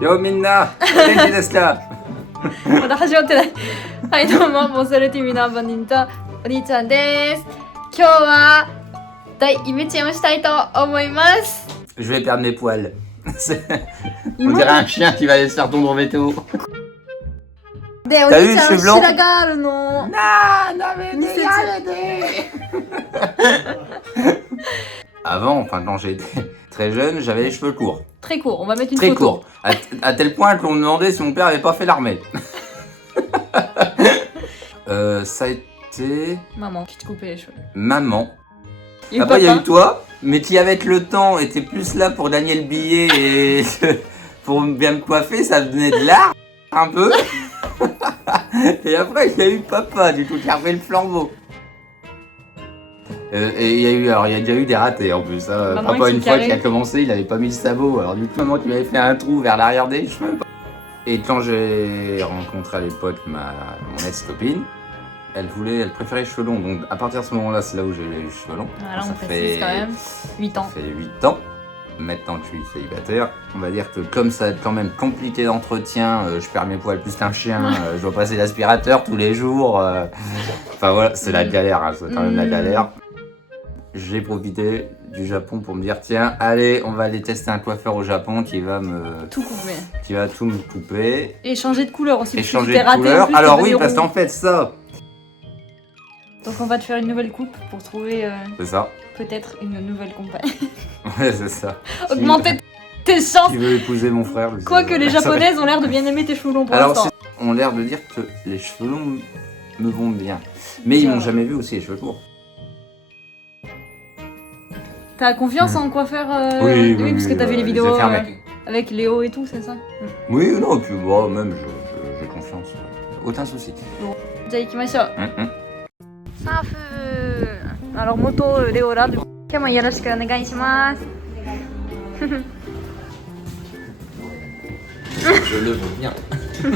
Yo minna, genki desu ka? まだ始まってない。はい、どうも、モンスタル TV のアンバニンとお兄ちゃんです。今日は大イメチェンをしたいと思います。Je vais perdre mes poils. On dirait un chien qui va aller se faire tondre veto. で、お兄ちゃん白があるの。Avant, enfin quand j'étais très jeune, j'avais les cheveux courts. Très court, on va mettre une Très photo. courts. À tel point qu'on me demandait si mon père avait pas fait l'armée. Ça a été... Maman qui te coupait les cheveux. Maman. Et Après, il y a papa. eu toi, mais qui avec le temps était plus là pour gagner le billet et pour bien me coiffer, ça venait de l'art, un peu. Et après, il y a eu papa, du coup, qui a repris le flambeau. Et il y a déjà eu des ratés en plus. Hein. Papa, une fois qu'il a commencé, il avait pas mis le sabot. Alors, du coup, maman qui m'avait fait un trou vers l'arrière des cheveux. Et quand j'ai rencontré à l'époque mon ex-copine, elle préférait les cheveux longs. Donc, à partir de ce moment-là, c'est là où j'ai les cheveux longs. Voilà, on précise quand même. 8 ans. Ça fait 8 ans. Maintenant que je suis célibataire, on va dire que comme ça va être quand même compliqué d'entretien, je perds mes poils plus qu'un chien, je dois passer l'aspirateur tous les jours. Enfin voilà, c'est la galère, hein, c'est quand même la galère. J'ai profité du Japon pour me dire tiens, allez, on va aller tester un coiffeur au Japon qui va tout couper. Qui va tout me couper. Et changer de couleur aussi. Et changer de couleur. Plus, alors oui, parce qu'en fait ça. Donc on va te faire une nouvelle coupe pour trouver. C'est ça. Peut-être une nouvelle compagne. Ouais, c'est ça. Augmenter tes chances. Tu veux épouser mon frère. Quoique les japonaises ont l'air de bien aimer tes cheveux longs pour l'instant. On a l'air de dire que les cheveux longs me vont bien. Mais ils m'ont jamais vu aussi les cheveux courts. T'as confiance en coiffeur oui, parce que t'as vu les vidéos avec Léo et tout, c'est ça? Oui, non, puis bon, même j'ai confiance. Aucun souci.じゃあ行きましょう。サーフ。Alors moto Léo là. 今日もよろしくお願いします。Je le veux bien. 今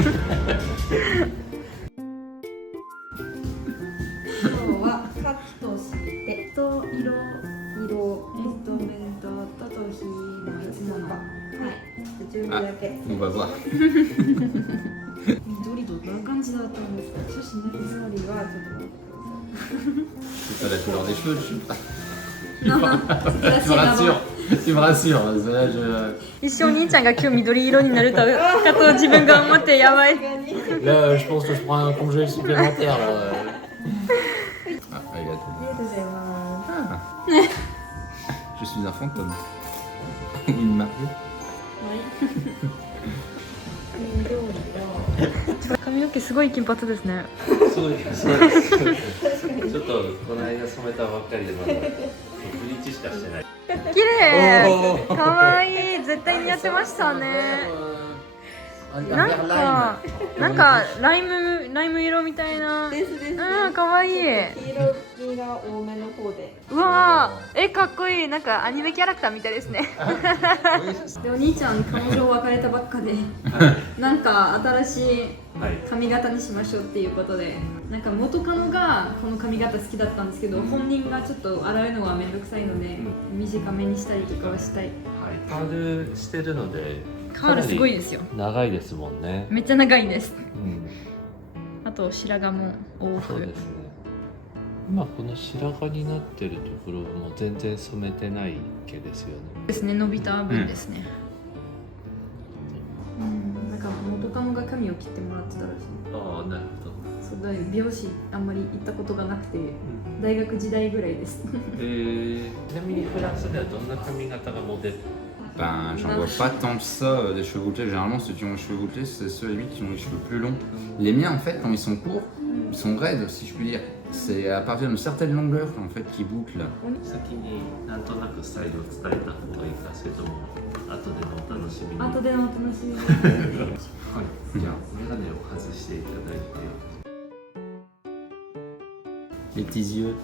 日はカットしてと色メントと頭皮の持ち物。はい。準備だけ。On va voir. 緑どんな感じだったんですか。写真の緑はちょっと待って。C'est ça la couleur des cheveux, je sais pas. Tu me rassures. Là, 一生兄ちゃんが今日緑色になるとかと自分が思ってやばい。Là, je pense que je prends un congé supplémentaire. Là. Ah, arigato. ありがとうございます。 Ah. Je suis un fantôme. Une mariée. 髪の毛すごい金髪ですね。そうですちょっとこの間染めたばっかりでまだブリーチしかしてない。綺麗。可愛い。絶対似合ってましたね。なんかライム色みたいな。です。うん、可愛い。黄色みが多めの方で。うわー、かっこいい。なんかアニメキャラクターみたいですね。でお兄ちゃん彼女別れたばっかで、なんか新しい髪型にしましょうっていうことで、なんか元カノがこの髪型好きだったんですけど、本人がちょっと洗うのはめんどくさいので、短めにしたりとかはしたい。はい、カールしてるので。カールすごいですよ。長いですもんね。めっちゃ長いです。うん。あと白髪も多く。そうですね。今この白髪になってるところも全然染めてない毛ですよね。ですね、伸びた分ですね。なんか元カノが髪を切ってもらってたらしい。ああ、なるほど。そうだ、美容師あんまり行ったことがなくて、大学時代ぐらいです。ちなみにフランスではどんな髪型がモデル？ Ben, j'en vois pas tant que ça des cheveux bouclés. Généralement, ceux qui ont les cheveux bouclés, c'est ceux à limite qui ont les cheveux plus longs. Les miens, en fait, quand ils sont courts, ils sont raides, si je puis dire. C'est à partir d'une certaine longueur, en fait, qu'ils bouclent. 先になんとなくスタイルを伝えた方がいいか、それとも後でのお楽しみに。後でのお楽しみに。はい。じゃあメガネを外していただいて。Les petits yeux.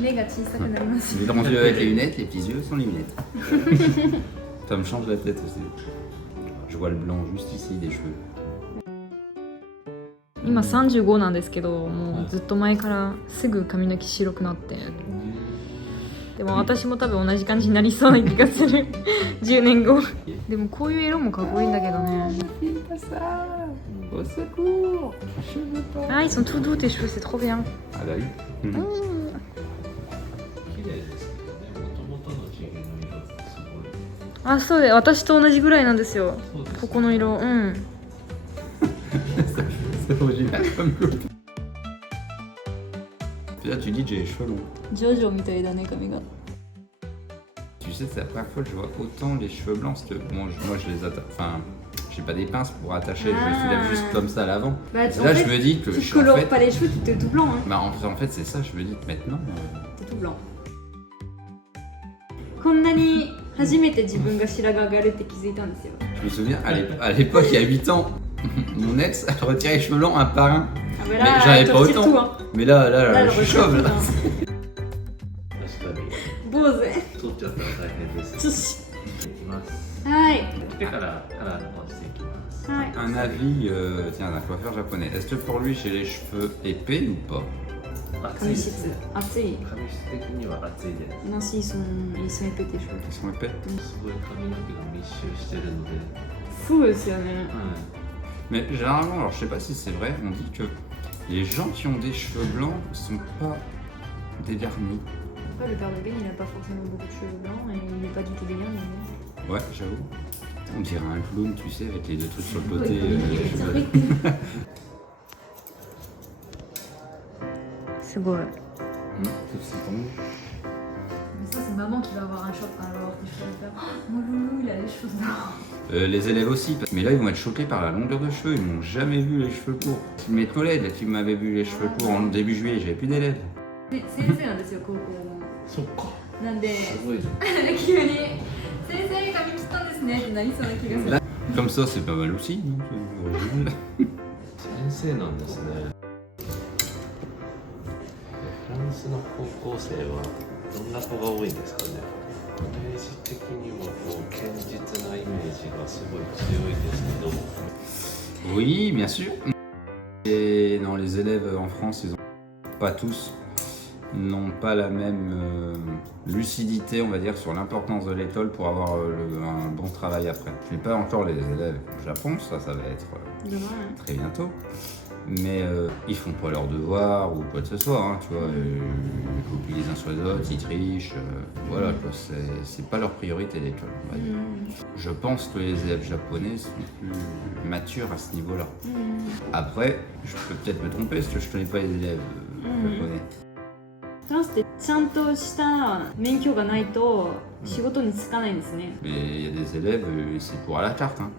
目が小さくなります。 Les grands yeux avec les lunettes, les petits yeux sans les lunettes. Ça me change la tête aussi. Je vois le blanc juste ici des cheveux. 今35なんですけど、もうずっと前からすぐ髪の毛白くなって、でも私も多分同じ感じになりそうな気がする10年後でもこういう色もかっこいいんだけどねAh, ils sont tout doux tes cheveux, c'est trop bien. Ah bah oui. 綺麗ですけどね、もともとの地毛の色ってすごい。あ、そうで、私と同じぐらいなんですよ。そうですねここの色、うん。C'est original comme coupe. Là, tu dis que j'ai les cheveux longs. ジョジョみたいだね、髪が。Tu sais, c'est la première fois que je vois autant les cheveux blancs. Parce que moi, je les attache. Enfin, j'ai pas des pinces pour attacher. Je les soulève juste comme ça à l'avant. Bah, Et là, je me dis que. Tu en colores fait, pas les cheveux, tu t'es tout blanc. Hein. bah, en fait, c'est ça. Je me dis que maintenant. T'es tout blanc. こんなに初めて自分が白髪上がるって気づいたんですよ。 Je me souviens, à l'époque, il y a 8 ans, mon ex, elle retirait les cheveux longs un par un. Ah, Mais là, j'en avais elle te pas retire autant. tout, hein. Mais là, Là, elle je suis retire chauve. tout, Là. hein. 確かに坊主。取っちゃったら大変です。いきます。はい。来てからカラーの方していきます。はい。 Un avis, tiens, d'un coiffeur japonais. Est-ce que pour lui, j'ai les cheveux épais ou pas? 暑いです髪質ね。熱い。髪質的には暑いです。 Nancy, ils sont épais tes cheveux. Ils sont épais? すごい髪の毛が密集してるので、そうですよね。は Mais généralement, alors je sais pas si c'est vrai, on dit que les gens qui ont des cheveux blancs sont pas dégarnis. Après, le père de Ben, il a pas forcément beaucoup de cheveux blancs et il est pas du tout dégarni. Ouais, j'avoue. On dirait un clown, tu sais, avec les deux trucs sur le côté. Oui, C'est beau. Tout c'est tombé. Mais ça, c'est maman qui va avoir un choc quand elle va voir tes cheveux faire. Oh, mon loulou, il a les cheveux blancs. Les élèves aussi, mais là ils vont être choqués par la longueur de cheveux, ils n'ont jamais vu les cheveux courts. Mes collègues qui m'avaient vu les cheveux courts en début juillet, j'avais plus d'élèves. で先生なんですよ、高校も。い。そっか。なんで、すごいね。急に先生髪切ったんですねってなりそうな気がする。 Là, comme ça, c'est pas mal aussi, non? C'est original. 先生なんですね。フランスの高校生はどんな子が多いんですかね。イメージ的にはこう堅実なイメージがすごい強いですけど。 Oui, bien sûr. Et non, les élèves en France, ils ont pas tous n'ont pas la même lucidité, on va dire, sur l'importance de l'école pour avoir un bon travail après. Je n'ai pas encore les élèves au Japon, ça va être Demain, hein. très bientôt. Mais ils font pas leurs devoirs ou quoi que ce soit, hein, tu vois. Ils copient les uns sur les autres, ils trichent. Voilà, quoi, c'est pas leur priorité l'école, on va dire. Je pense que les élèves japonais sont plus matures à ce niveau-là. Après, je peux peut-être me tromper parce que je connais pas les élèves japonais. フランスってちゃんとした免許がないと仕事に就かないんですね。 Mais il y a des élèves, c'est pour à la carte. Hein.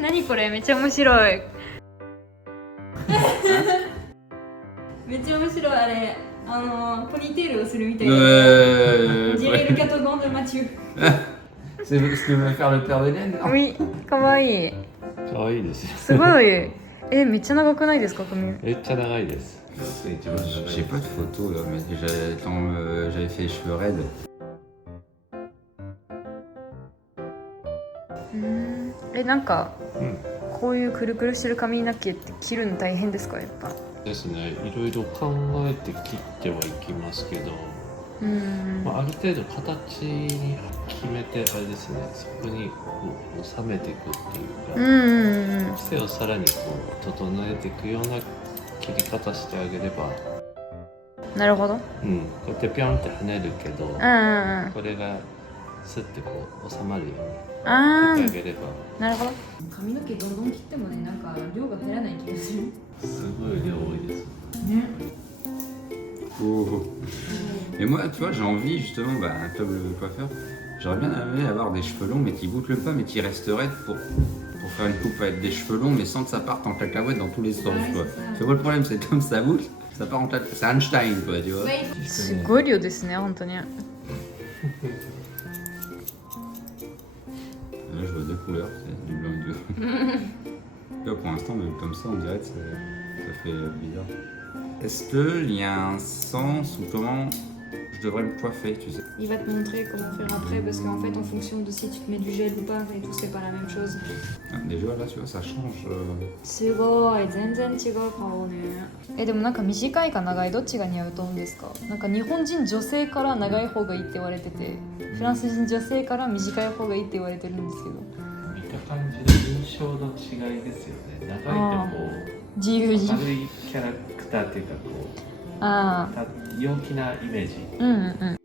何これめっちゃ面白い。めっちゃ面白いあれ。ポニーテールをするみたいな。ジェレルキャトゴンでマチュ。 C'est ce que veut faire le père d'Hélène, non? Oui、かわいい。可愛いですよ。すごい。めっちゃ長くないですか髪？めっちゃ長いです。一番長いです。 J'ai pas de photo là, mais quand j'avais fait les cheveux raides. なんか、うんこういうくるくるしてる髪の毛って切るの大変ですかやっぱ？ですね。いろいろ考えて切ってはいきますけど、まあ、ある程度形に決めてあれですね。そこにこう収めていくっていうか、癖をさらにこう整えていくような切り方してあげれば、なるほど。こうやってピョンって跳ねるけど、これがスッてこう収まるように切ってあげれば。なるほど。髪の毛どんどん切ってもね、なんか量が減らない気がする。すごい量多いです。ね。 Oh. Et moi, tu vois, j'ai envie justement, comme le coiffeur, j'aurais bien aimé avoir des cheveux longs, mais qui bouclent pas, mais qui resteraient pour faire une coupe avec des cheveux longs, mais sans que ça parte en cacahuète dans tous les sens. Quoi. C'est quoi le problème? C'est comme ça boucle, ça part en cacahuète. C'est Einstein, quoi, tu vois. すごい量ですね、本当に。 Là, je vois deux couleurs, c'est du blanc et du jaune. Là, pour l'instant, même comme ça, on dirait que ça fait bizarre. Est-ce qu'il y a un sens ou comment Je devrais me coiffer, tu sais. Il va te montrer comment faire après parce qu'en fait en fonction de si tu te mets du gel ou pas et tout c'est pas la même chose. Déjà là, tu vois, ça change. すごい全然違う顔ね。でもなんか短いか長いどっちが似合うと思うんですか？なんか日本人女性から長い方がいいって言われてて、フランス人女性から短い方がいいって言われてるんですけど。見た感じの印象の違いですよね。長いってこう自由人。明るいキャラクターっていうかこうあ陽気なイメージ。あ、うんうん。やっ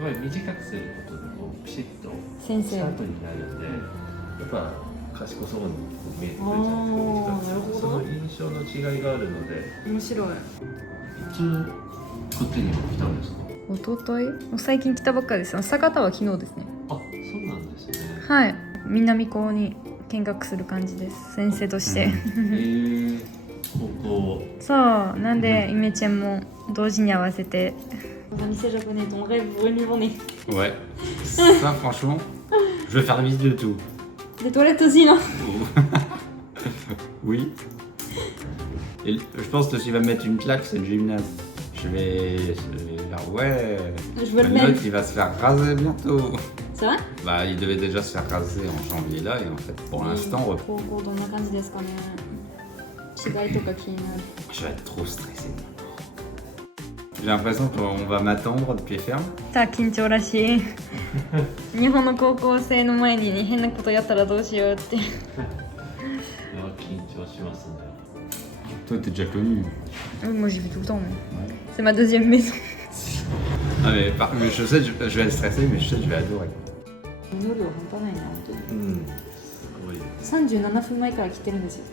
ぱり短くすることでこうピシッと先生スタートになるんで、やっぱ賢そうにこう見えてくるじゃあーないなるほどですか。その印象の違いがあるので、面白い。いつこっちに来たんですか？一昨日もう最近来たばっかりです。朝方は昨日ですね。あ、そうなんですね。はい。南高に見学する感じです。先生として。高校。そうなんでイメチェンも同時に合わせて。Vernissage japonais, ton rêve pour une journée. Ouais. Ça, franchement, je vais faire visite de tout. Des toilettes aussi, non? Oui. Et je pense que s'il va me mettre une claque, c'est le gymnase. Je vais dire ouais. Je veux le Le même. mec, il va se faire raser bientôt. C'est vrai? Bah, il devait déjà se faire raser en janvier là, et en fait, pour l'instant, 高校どんな感じですかね。違いとか気になる。 je vais être trop stressé. J'ai l'impression qu'on va m'attendre de pied ferme. さあ緊張らしい。日本の高校生の前に変なことやったらどうしようって。いや緊張しますね。 Toi, t'es déjà connu. Moi j'y vais tout le temps. C'est ma deuxième maison. Ah, mais je sais, je vais être stressé, mais je sais que je vais adorer. 能量半端ないな本当に。うん。すごい。37分前から来てるんですよ。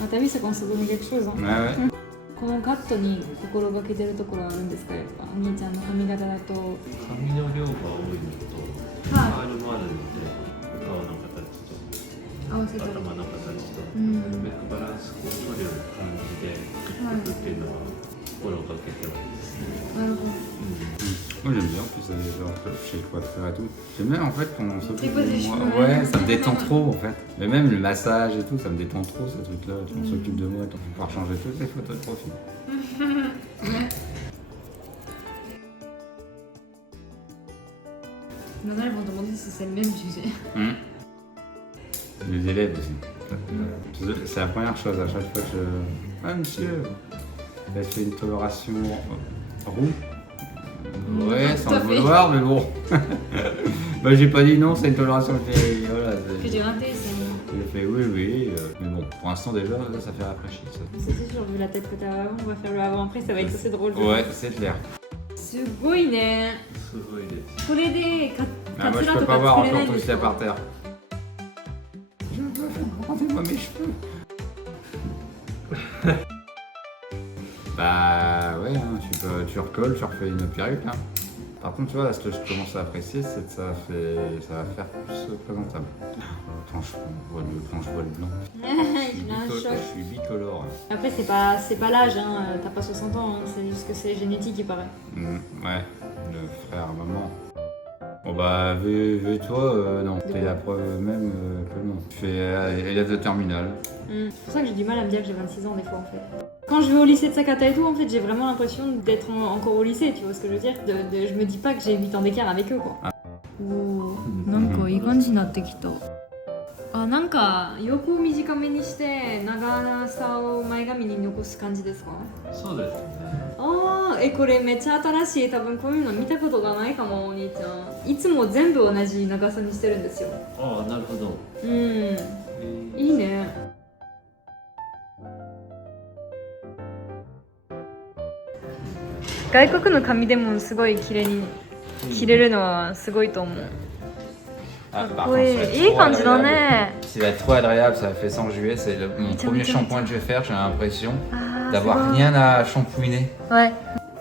またビサコンすごいquelque chose. Ouais, ouais. このカットに心がけてるところはあるんですか？やっぱお兄ちゃんの髪型だと。髪の量が多いのと、はいカールもあるので、お顔の形と合わせて。頭の形と、うんなるべくバランスを取る感じで作っていくっていうのは心がけてますね。なるほど。Moi j'aime bien, en plus genre chez le coiffeur et tout. J'aime bien en fait qu'on s'occupe de position. moi. Ouais, ça me détend trop en fait. Mais même le massage et tout, ça me détend trop ce truc là. On s'occupe de moi, on peut pouvoir changer toutes les photos de profil. Maintenant ils vont demander si c'est le même sujet. Les élèves aussi. C'est la première chose à chaque fois que je. Ah monsieur, il a fait une coloration roux. Ouais, sans tout à le fait. vouloir, mais bon. Bah j'ai pas dit non, c'est une coloration. Voilà, Que j'ai raté, c'est. j'ai fait oui, oui. Mais bon, pour l'instant déjà, là, ça fait rafraîchir. Ça. C'est sûr, vu la tête que t'as avant, on va faire le avant après, ça va être assez drôle. Ouais, c'est clair. すごいね。すごいです。これでか Ah, moi je カツラ peux と pas か voir 作れ encore ないん tout です ça よ。 par terre. Je veux pas, rendez-moi mes cheveux. Bah ouais, hein, tu recolles, tu refais une perruque. Hein. Par contre, tu vois, là, ce que je commence à apprécier, c'est que ça va faire plus présentable. Quand je vois le blanc, Il a un choc. je suis bicolore. Après, c'est pas l'âge, hein. T'as pas 60 ans, hein. C'est juste que c'est génétique, il paraît. Ouais, le frère, maman. Bon bah, vu toi, non, t'es la preuve même que non. Tu fais élève de terminale. C'est pour ça que j'ai du mal à me dire que j'ai 26 ans des fois en fait. Quand je vais au lycée de Sakata et tout, en fait, j'ai vraiment l'impression d'être encore au lycée, tu vois ce que je veux dire je me dis pas que j'ai 8 ans d'écart avec eux quoi. Oh, なんかいい感じになってきた。あ、なんか横を短めにして長さを前髪に残す感じですか？そうですね。あー、これめっちゃ新しい。多分こういうの見たことがないかも、お兄ちゃん。いつも全部同じ長さにしてるんですよ。ああ、なるほど。いいね。外国の髪でもすごい綺麗に切れるのはすごいと思う。 Ah, par Oui, contre, ça va être il trop quand il en agréable. est. Ça va être trop agréable, ça fait sans juillet, c'est mon premier shampoing que je vais faire, j'ai l'impression d'avoir rien à shampouiner. Ouais.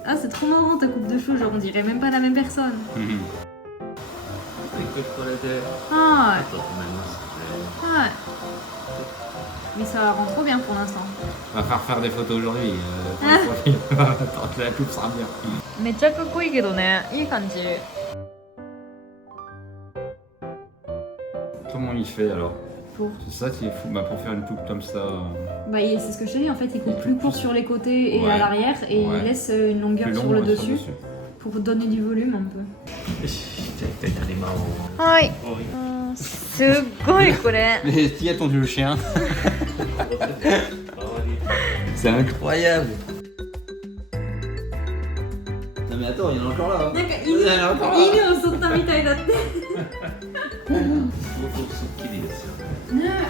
Ah, c'est trop marrant ta coupe de cheveux, genre on dirait même pas la même personne. これではちょっと止めますね。い。はい。Mais ça rend trop bien pour l'instant. On va faire des photos aujourd'hui. Pour le profil. Attends, la coupe sera bien. めっちゃかっこいいけどね。いい感じ。 Comment il fait alors? pour. C'est ça qui est fou, pour faire une coupe comme ça. Bah, c'est ce que je t'ai dit, en fait, il coupe plus court sur les côtés et Ouais. à l'arrière et Ouais. il laisse une longueur Plus sur long, le ouais, dessus pour donner du volume un peu. よし、じゃあ一回谷間を。はい。おい。すっごいこれ。 Mais qui a tondu le chien? C'est incroyable! Non mais attends, il y en a encore là! なんか犬を襲ったみたいだって。相当すっきりですよね。ねえ。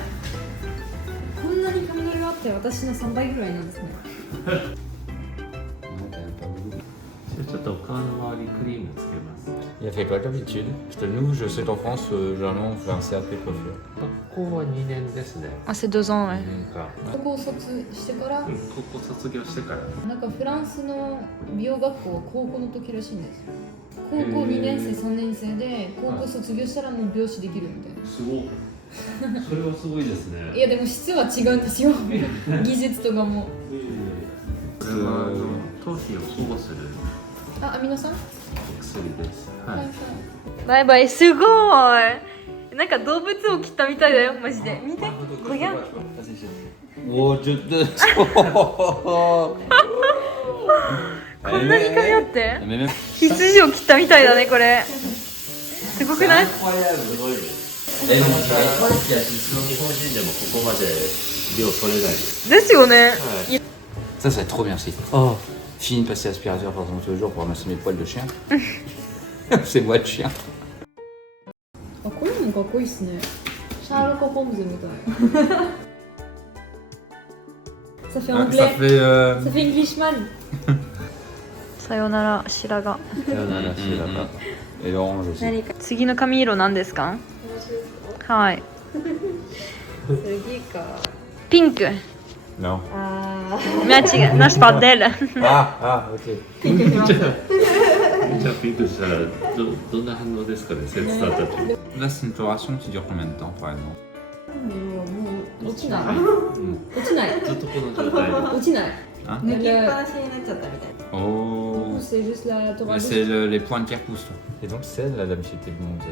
こんなに髪の毛があって私の3倍ぐらいなんですね。ちょっとお顔の周りクリームつけます。 Il a fait pas d'habitude. Nous, je sais qu'en France, généralement, on fait un CAP coiffure. 学校は2年ですね。あ、c'est 2 ans, ouais. 2年間。高校卒してから高校卒業してから。なんかフランスの美容学校は高校の時らしいんですよ。高校2年生3年生で高校卒業したらもう美容師できるみたいな。すごい。それはすごいですね。いやでも質は違うんですよ。技術とかも。これは頭皮を保護するあ、アミノ酸？薬です。はい。バイバイ、すごい。なんか動物を切ったみたいだよ、マジで。見て、こりゃ。Oh, je te. こんなに髪あって。 Mais même. 羊を切ったみたいだね、これ。すごくない？ Incroyable! すごいです。日本人でもここまで量取れないです。ですよね。 Ça, ça va être trop bien, si. Oh. Fini de passer l'aspirateur par exemple tous les jours pour ramasser mes poils de chien. C'est moi de chien. あ、これもかっこいいっすね。シャーロック・ホームズみたい。Ça fait anglais. Ça fait. Ça fait Englishman. さよなら白髪。Et l'orange aussi. 次の髪色なんですか？はい。次か。ピンク。 Non. Mais non, je parle d'elle. Ah, ok. じゃあピンクしたらどんな反応ですかね、センサーたち。 Là, c'est une coloration qui dure combien de temps par exemple? もう落ちない。うん落ちない。ずっとこの状態で。落ちない。 Hein? 抜きっぱなしになっちゃったみたいな。 Oh. C'est juste la Ouais, c'est les pointes qui repoussent. Et donc, c'est la dame qui était blonde.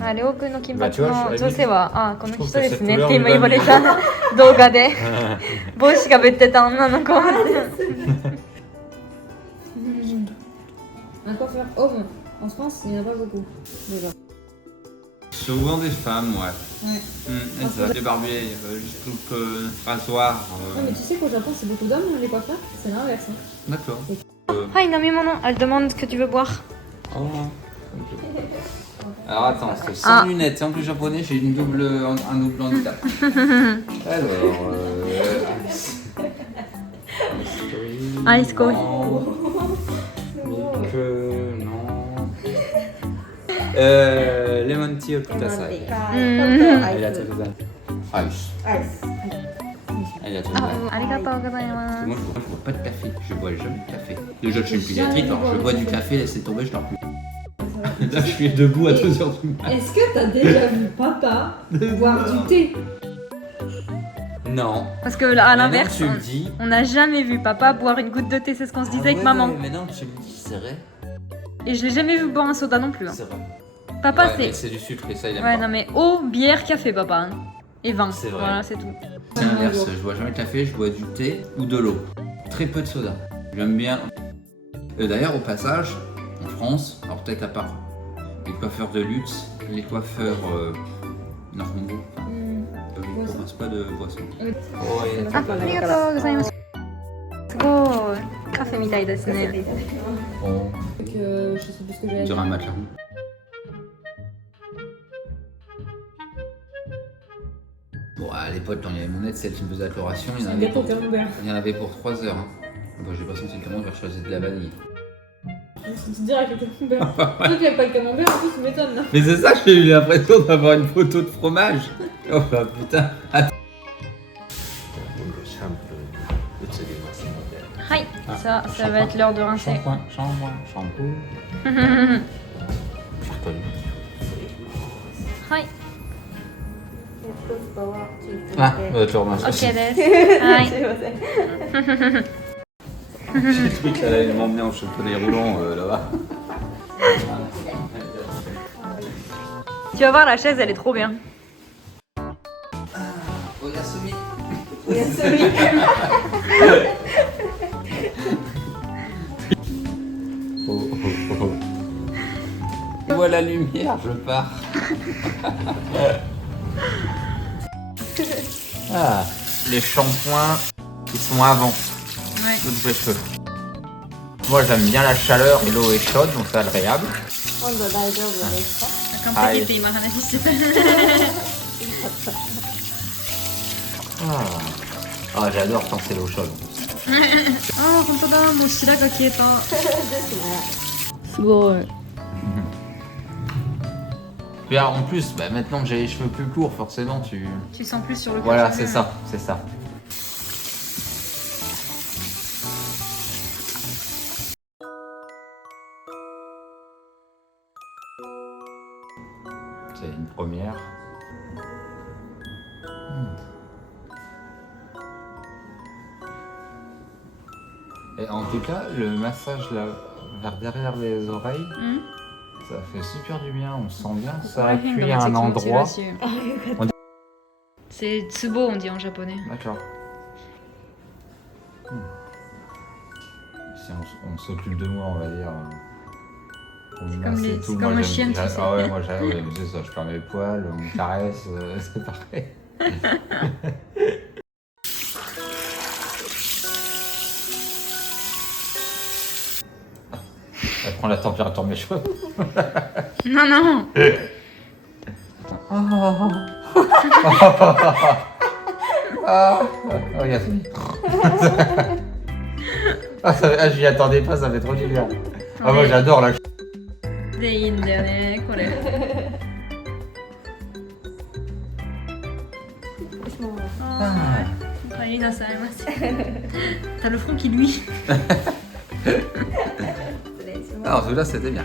あ、りょうくんの金髪 Bah, tu vois, の je- 女性は、あ、この人ですね je trouve que cette って今言われ couleur た動画で帽子かぶってた女の子。Un coiffeur homme en France, il n'y en a pas beaucoup. Déjà. Souvent des femmes, ouais. Ouais. Et ça, les barbiers, juste coupe rasoir. Non, mais tu sais qu'au Japon, c'est beaucoup d'hommes les coiffeurs. C'est l'inverse. Hein. D'accord. Ah, une amie, elle demande ce que tu veux boire. Oh. Alors attends, c'est sans lunettes, et en plus japonais, j'ai un double handicap. Alors, Ice cold. Non. Lemon tea au kudasai. Ice. アイス。 arigatou gozaimasu. Moi, je bois pas de café, je bois jamais de café. Déjà, je suis une pédiatrique, alors je bois du café, laissez tomber, je dors plus. Là, je suis debout à 2h du matin. Est-ce que t'as déjà vu papa boire du thé? Non. Parce que à Maintenant l'inverse, que tu le dis. on n'a jamais vu papa boire une goutte de thé, c'est ce qu'on se disait avec maman. Mais non, tu me dis, c'est vrai. Et je l'ai jamais vu boire un soda non plus. Hein. C'est vrai. Papa, Ouais, mais c'est du sucre et ça, il aime Ouais, pas. non, mais eau, bière, café, papa. Hein. Et vin. C'est vrai. Voilà, c'est tout. C'est l'inverse, je bois jamais de café, je bois du thé ou de l'eau. Très peu de soda. J'aime bien. D'ailleurs, au passage, en France, alors peut-être à part les coiffeurs de luxe, les coiffeurs normaux, ils ne proposent pas de boisson. Ah, arigatou gozaimasu. すごい。カフェみたいですね。 Oh, Je sais plus ce que on dirait un matelas. Bon, à l'époque, quand il y avait mon aide, celle qui me faisait la coloration, il y en avait pour 3 heures. Hein. Bon, j'ai pas senti le camembert, je faisais de la vanille. C'est direct avec le camembert. Toi qui n'aimes pas le camembert, en plus, tu m'étonnes là. Mais c'est ça, j'ai eu l'impression d'avoir une photo de fromage. Oh bah putain. Attends. シャンプーに移りますので。 Hi, ça va être l'heure de rincer. Shampoo. J'ai reconnu. Hi. ヘッドスパはチーズで。 Ah, tu remercie. Ok, des. Hi. すいません。 J'ai le truc, elle allait m'emmener en chocolat roulant là-bas. Tu vas voir, la chaise, elle est trop bien. おやすみ。Je vois la lumière, je pars. Ah, les shampoings, ils sont avant. Ouais. Tous les cheveux. Moi j'aime bien la chaleur et l'eau est chaude donc c'est agréable. 温度大丈夫ですか？完璧って今話してた。Ah, j'adore quand c'est l'eau chaude. ああ、本当だ。もう白が消えた。ですね。すごい。 Puis alors, en plus, bah, maintenant que j'ai les cheveux plus courts, forcément tu... Tu sens plus sur le Voilà, cheveu. c'est ça, c'est ça. C'est une première. Et en tout cas, le massage là, vers derrière les oreilles, ça fait super du bien. On sent bien que ça appuie à un endroit. C'est tsubo, on dit en japonais. D'accord. Si on s'occupe de moi, on va dire. C'est comme les- c'est comme un chien, tu sais. Ah ouais, moi j'aime, c'est ça, je perds mes poils, on me caresse, c'est pareil. Elle prend la température de mes cheveux. Non, non. Oh, Yasmine. Je m'y attendais pas, ça fait trop du bien. Ah, moi j'adore la. でいいんだよね、これ。お帰りなさいませ。T'as le front qui luit. 失礼します。 Alors celui-là c'était bien.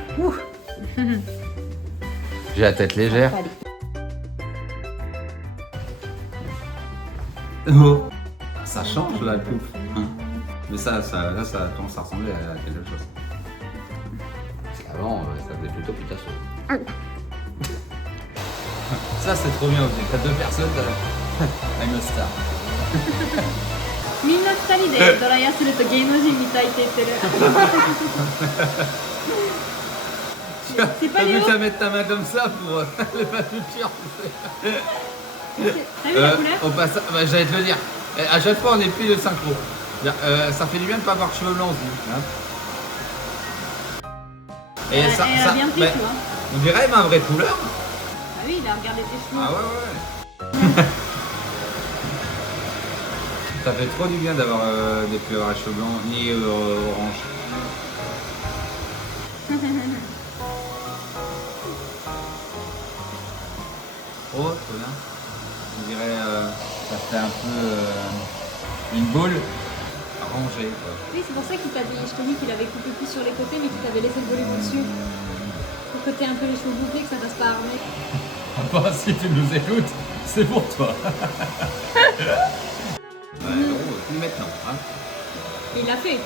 J'ai la tête légère. Oh. Ça change la coupe. Mais là ça commence à ressembler à quelque chose. Parce qu'avant ça faisait plutôt Picasso. Ça c'est trop bien aussi. T'as deux personnes, I'm a star. みんな二人でドライヤーすると芸能人みたいって言ってる。C'est pas T'as vu Léo. qu'à mettre ta main comme ça pour les manucures. T'as vu la couleur? Au passage, bah, j'allais te le dire. À chaque fois on est pris de synchro. Ça fait du bien de pas avoir de cheveux blancs aussi. Hein. Et Elle ça, a bien pris, bah, tu vois. on dirait ma vraie couleur. Ah oui, il a regardé tes cheveux. Ah ouais. Ça fait trop du bien d'avoir des couleurs à cheveux blancs, ni orange. Oh, trop bien. On dirait ça fait un peu une boule rangée. Quoi. Oui, c'est pour ça qu'il t'a dit, je te dis qu'il avait coupé plus sur les côtés, mais qu'il t'avait laissé le volume au-dessus. Pour côté un peu les cheveux bouclés, que ça passe pas armé. Papa, si tu nous écoutes, c'est pour toi. Ouais, gros, plus maintenant. Hein. Il l'a fait.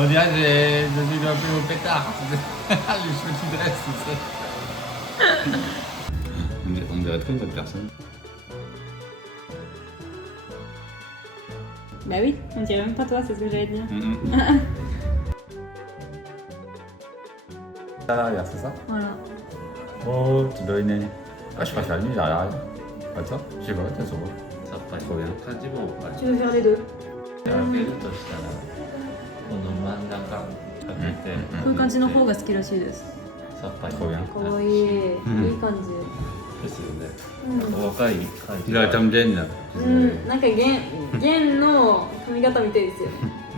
On dirait que je suis un peu au pétard. Les cheveux qui dressent, tu sais. On dirait trop une bonne personne. Bah oui, on dirait même pas toi, c'est ce que j'allais dire. À l'arrière, c'est ça? Voilà. Oh, tu dois une. Ah, je préfère lui vers l'arrière. Pas toi? Je sais pas, t'as sur moi. Ça passe trop bien. Tu veux faire les deux? 開けるとしたらこの真ん中開けて、こういう感じの方が好きらしいです。さっぱり Trop bien. かわいい。いい感じ。ですよね、若い感じ Là, comme Jen, là. なんか弦の髪型みたいですよ。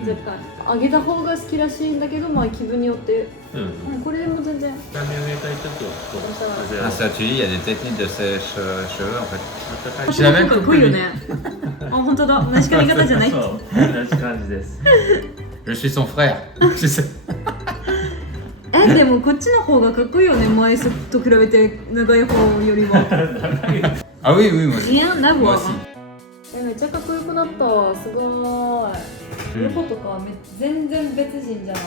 若干。上げた方が好きらしいんだけど、まあ気分によって。これでも全然。下に上げたいときはこう風を Ah, ça, tu dis, il y a des techniques de sèche-cheveux en fait. こっちの方がかっこいいよね。あ、本当だ。同じ髪型じゃない。そう同じ感じです Je suis son frère. Tu sais. でもこっちの方がかっこいいよね。前と比べて長い方よりは。 Ah oui, oui, moi aussi. Rien à Moi voir. aussi. めっちゃかっこよくなった。すごーい。鱗とか全然別人じゃない。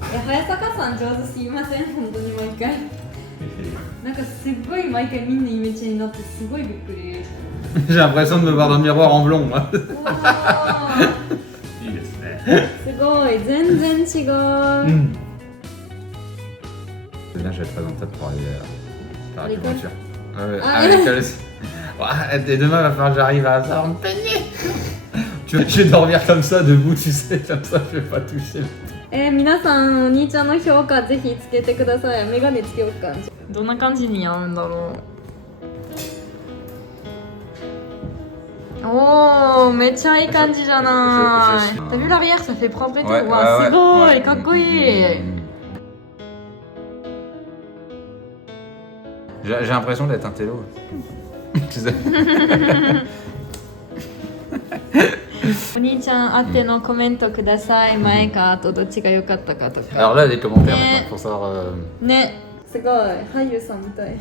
早坂さん上手すぎません本当に毎回なんかすっごい毎回みんなイメチェンになってすごいびっくりJ'ai l'impression de me voir dans le miroir en blond, moi. いいですね。すごい全然違う、C'est bien, je vais être présentable pour aller faire l'acupuncture. Ah ouais, Ah, avec elle aussi. Ouais, et demain, il va falloir que j'arrive à ça me peigner. Je vais dormir comme ça, debout, tu sais, comme ça, je vais pas toucher. 皆さんお兄ちゃんの評価ぜひつけてください。メガネつけようか。どんな感じに合うんだろう。おー、めっちゃいい感じじゃない。T'as vu l'arrière, ça fait propre et tout. わあ、すごい、かっこいい。J'ai l'impression d'être un télo. Tu sais. お兄ちゃんあってのコメントください。前か後どっちが良かったかとか。 Alors là, les commentaires maintenant pour savoir. ね、すごい俳優さんみたい。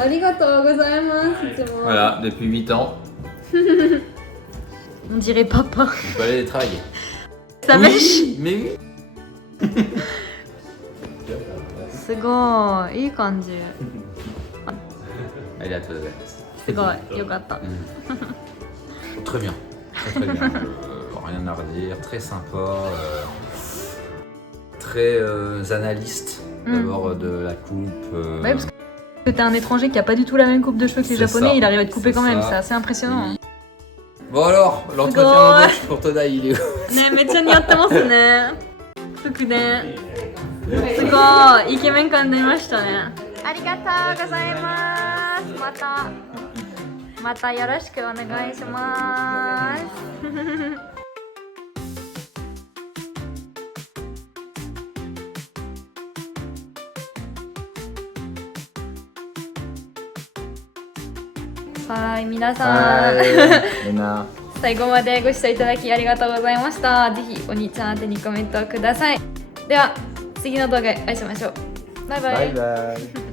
ありがとうございます。いつも。 Voilà, depuis 8 ans. On dirait papa. On peut aller travailler. Ça mèche. Mais oui. すごいいい感じ。 Elle est à toi, ouais. すごい良かった。 Très bien. Très, très bien. Rien à redire. Très sympa. Très analyste. D'abord de la coupe. Ouais, parce que t'es un étranger qui a pas du tout la même coupe de cheveux que les C'est japonais, ça. il arrive à te couper C'est quand même, ça. c'est assez impressionnant. Oui. Bon alors, l'entretien d'embauche pour Toda, il est où? ね、めっちゃ似合ってますね。服ね。すごいイケメン感出ましたね。ありがとうございます。またよろしくお願いします。はい、皆さん。みんな。最後までご視聴いただきありがとうございました。ぜひお兄ちゃん宛てにコメントをください。では次の動画でお会いしましょう。バイバイ。バイバイ。